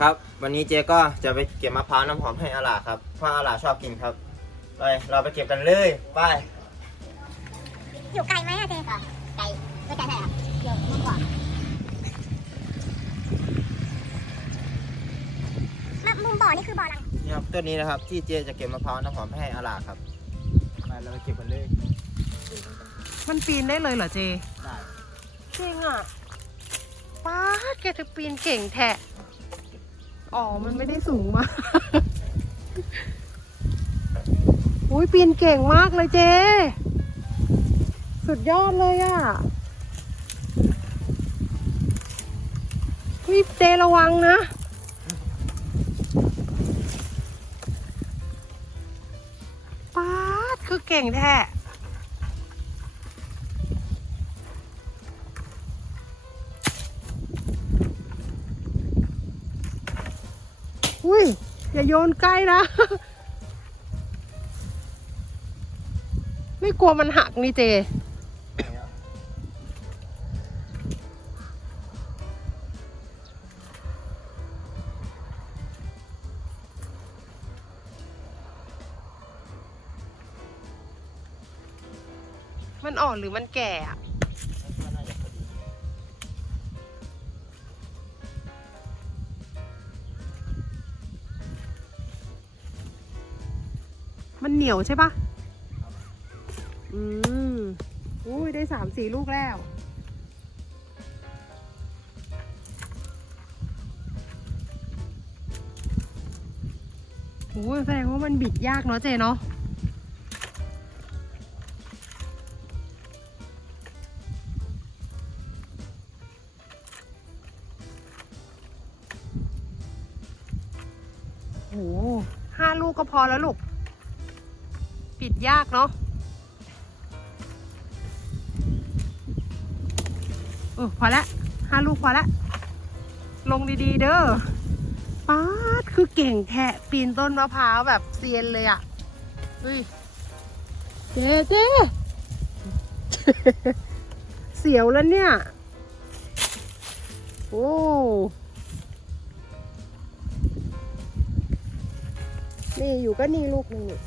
ครับ วันนี้เจก็จะไปเก็บมะพร้าวน้ำหอมให้อาหลาครับเพราะอาหลาชอบกินครับ ไป เราไปเก็บกันเลย ไป อยู่ไกลไหมอะเจไกลไกลไม่ไกลเท่าไหร่เดี๋ยวมุ่งกว่ามามุมบ่อนี่คือบ่ออะไรนี่ครับต้นนี้นะครับที่เจจะเก็บมะพร้าวน้ำหอมให้อาหลาครับ ไป เราไปเก็บกันเลย มันปีนได้เลยเหรอเจได้จริงอะป้าดแกจะปีนเก่งแทะ อ๋อ มันไม่ได้สูงมากอุ้ยปีนเก่งมากเลยเจ สุดยอดเลยอะวิเจระวังนะป้าดคือเก่งแท้ โยนใกล้นะ ไม่กลัวมันหักนี่เจ มันอ่อนหรือมันแก่อะ นียวใช่ปะอืมอุ้ยได้สามสี่ลูกแล้ว โอ้ยแสดงว่ามันบิดยากเนาะเจเนาะโหห้าลูกก็พอแล้วลูก ปิดยากเนาะเออพอละห้าลูกพอละ ลงดีๆเด้อป๊าดคือเก่งแทะปีนต้นมะพร้าวแบบเซียนเลยอะ่ะเฮ้ยเจ๊เจ๊เสียวแล้วเนี่ย โอ้นี่อยู่ก็นี่ลูกนึงนี่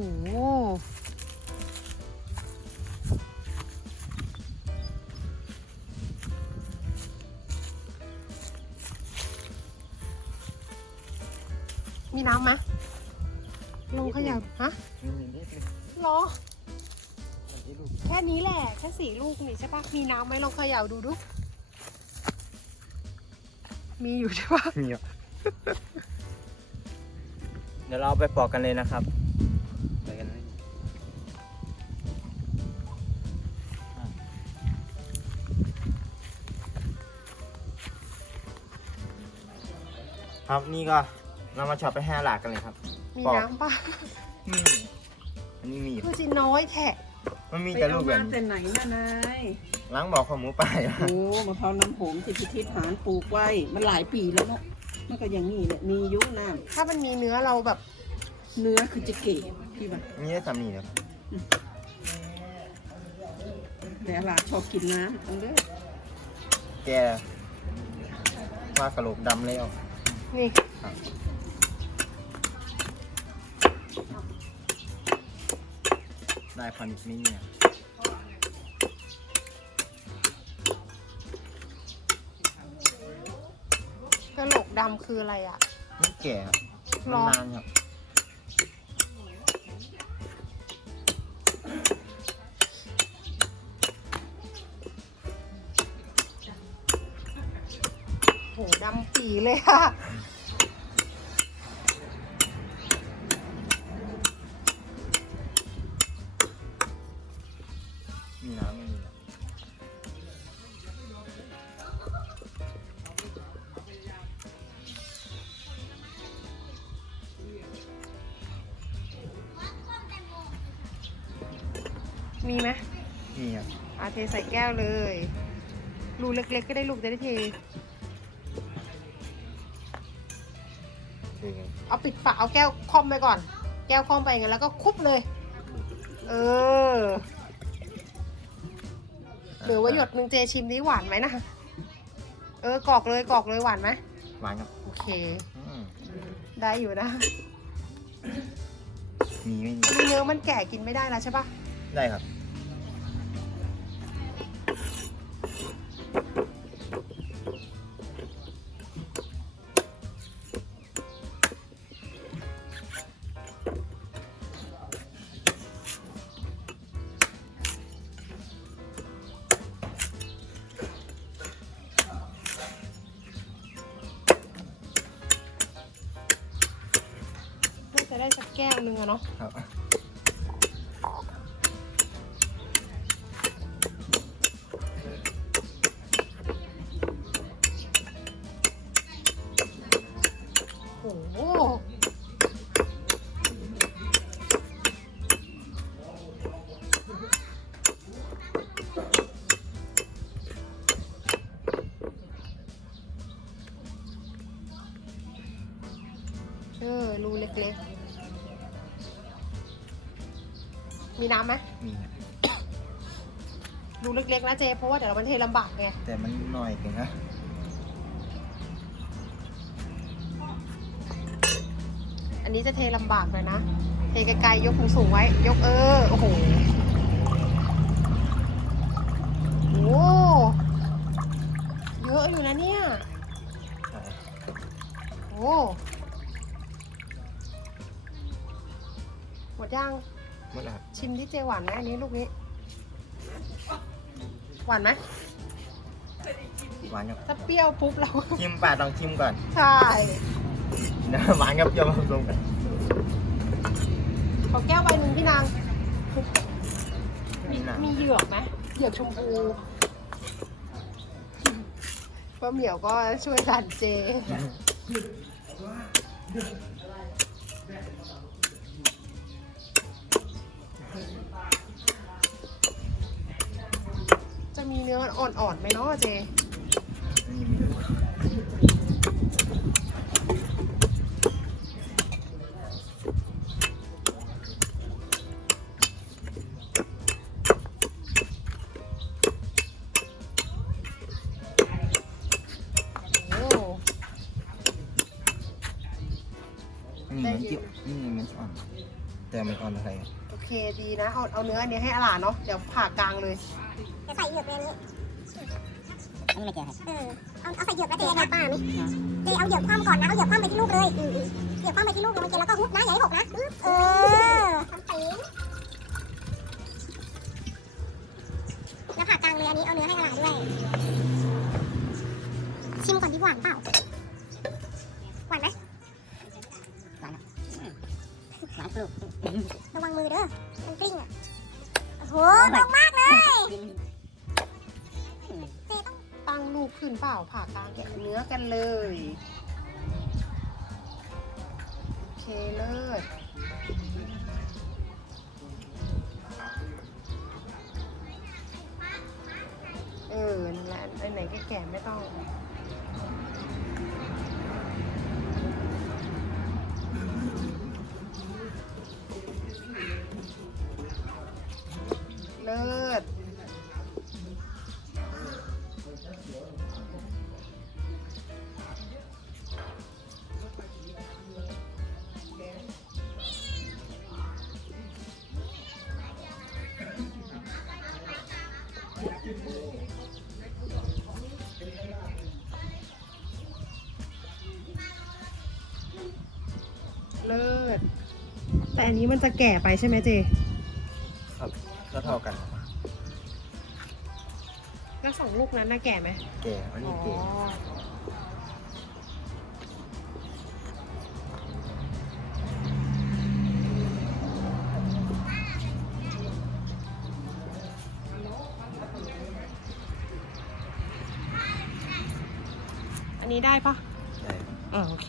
มีน้ำไหมลงขยับฮะนี่มีนิดนึงเหรอนี่ลูกแค่นี้แหละ แค่สี่ลูกนี่ใช่ปะมีน้ำไหมลองเขย่าดูดู มีอยู่ใช่ปะมีอะ เดี๋ยวเราไปปอกกันเลยนะครับ ครับนี่ก็เรามาช็อปไปให้อาหลากันเลยครับ มีปอกน้ำปะนี่อันนี้มีอยู่คือสิน้อยแทะมันมีไปแต่ลูเอากแบบมาแต่นี้ไหนน่ะนายล้างบอกของหมูป่าอยู่โอ้มะพร้าวน้ำหอมที่พิธิษฐานปลูกไว้ มันหลายปีแล้วเนาะมันก็อย่างนี้เนี่ยมีอยุน้ถ้ามันมีเนื้อเราแบบำเนื้อคือจะเก๋พี่ว่ามีได้สามีครับแต่หลานชอบกินน้ำเอาเด้อแกว่ากระโหลกดำแล้ว นี่ได้พันธุ์นี้เนี่ยกระโหลกดำคืออะไรอะ นี่แก่ครับหรอนานครับ โหดำปีเลยอะ มีไหมมีครับอาเทใส่แก้วเลย รูเล็กๆ ก็ได้ลูกจะได้เทคือไงเอาปิดฝาเอาแก้วคอมไปก่อน แก้วคอมไปอย่างนั้นแล้วก็คุบเลย เออเหลือไว้หยดหนึ่งเจชิมนี้หวานไหมนะเออกรอกเลยกรอกเลยหวานไหมหวานครับโอเคอืมได้อยู่นะมีไม่มีอันนี้เนื้อมันแก่กินไม่ได้แล้วใช่ปะได้ครับ กแก้วหนึงอะเนาะครับโอ้โห รูเล็กๆนะเจ เพราะว่าเดี๋ยวเรามันเทลำบากไง แต่มันหน่อยเกินนะอันนี้จะเทลำบากหน่อยนะ เทไกลๆยกสูงๆไว้ ยกเออ โอ้โหโอ้เยอะอยู่นะเนี่ยใช่โอ้หมดย่างหมดแล้วครับชิมที่เจหวานไหมอันนี้ลูกนี้ หวานไหมหวานครับถ้าเปรี้ยวปุ๊บเรา ชิมป่าต้องชิมก่อนใช่นะหวานกับเปรี้ยวมาผสมกันขอแก้วใบหนึ่งพี่นาง มีน้ำมีเหยือกไหมเหยือกชมพูป้าเหมียวก็ช่วยดันเจจะ มีเนื้ออ่อนๆไหมเนาะเจโอ้นี่มันเกี่ยวนี่มันอ่อน แต่มันอ่อนอะไร โอเคดีนะ เอาเอาเนื้ออันนี้ให้อาหลานเนาะ เดี๋ยวผ่ากลางเลย จะใส่เหยือกในนี้อันนี้ไม่เกี่ยวครับเออเอาเอาใส่เหยือกนะเจนะป้าไหมเจเอาเหยือกคว่ำก่อนนะเอาเหยือกคว่ำไปที่ลูกเลยอืมเหยือกคว่ำไปที่ลูกเลยเจแล้วก็ฮุบนะอย่าให้หก เนื้อกันเลย โอเคเลิศเออนั่นและอันไหนแก่ไม่ต้องเลิศ เลิศ แต่อันนี้มันจะแก่ไปใช่ไหมเจ ครับก็เท่ากันแล้วสองลูกนั้นน่าแก่ไหมแก่อันนี้แก่อันนี้ได้ปะได้ครับอ่าโอเค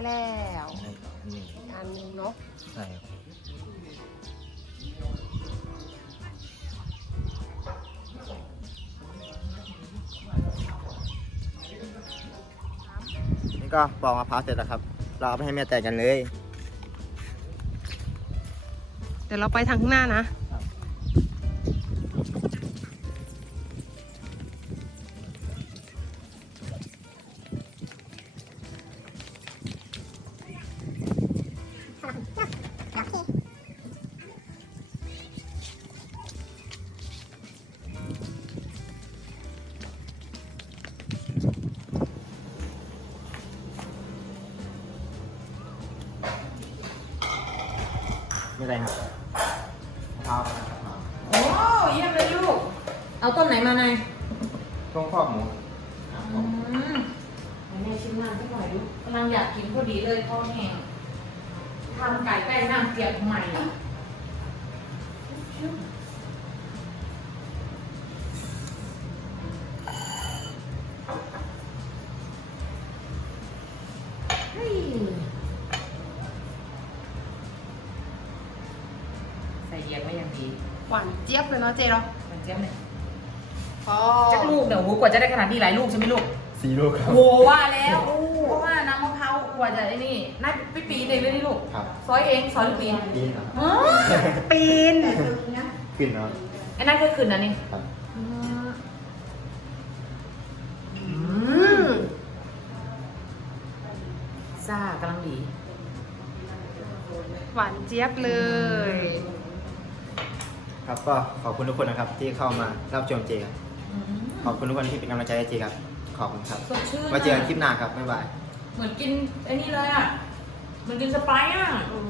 อยแล้วอีกอันหนึงเนาะใช่ครับนี่ก็ปอกมะพร้าวเสร็จแล้วครับ เราเอาไปให้แม่แตกกันเลย เดี๋ยวเราไปทางข้างหน้านะ ไม่ไรครับมะพร้าวครับมะพร้าวโอ้เยี่ยมเลยลูก เอาต้นไหนมาไงช่วงครอบหมูอืมแม่ชิมน้ำสักหน่อยลูกกำลังอยากกินพอดีเลยพ่อแห้งทำไก่ใกล้น้ำเกี๊ยวใหม่เหวานเจี๊ยบเลยเนาะเจเนาะมันเจี๊ยบเลยพอจักลูกเดี๋ยวโหกว่าจะได้ขนาดนี้หลายลูกใช่ไหมลูกสี่ลูกครับโหว่าแล้วเพราะว่าน้ำมะพร้าวกว่าจะไอ้นี่น่าปีปีหนึ่งเลยนี่ลูกครับ ซอยเองซอยลูกปีนดีครับอ๋อปีนขึ้นเนาะไอ้นั่นก็คืนนะนี่ครับอืมอืมซ่ากำลังดี หวานเจี๊ยบเลย ครับก็ขอบคุณทุกคนนะครับที่เข้ามารับชมเจครับอืมขอบคุณทุกคนที่เป็นกำลังใจให้เจครับ ขอบคุณครับสดชื่นไว้เจอกันคลิปหน้าครับบ๊ายบาย เหมือนกินไอ้นี่เลยอะเหมือนกินสไปร์อะ โอ้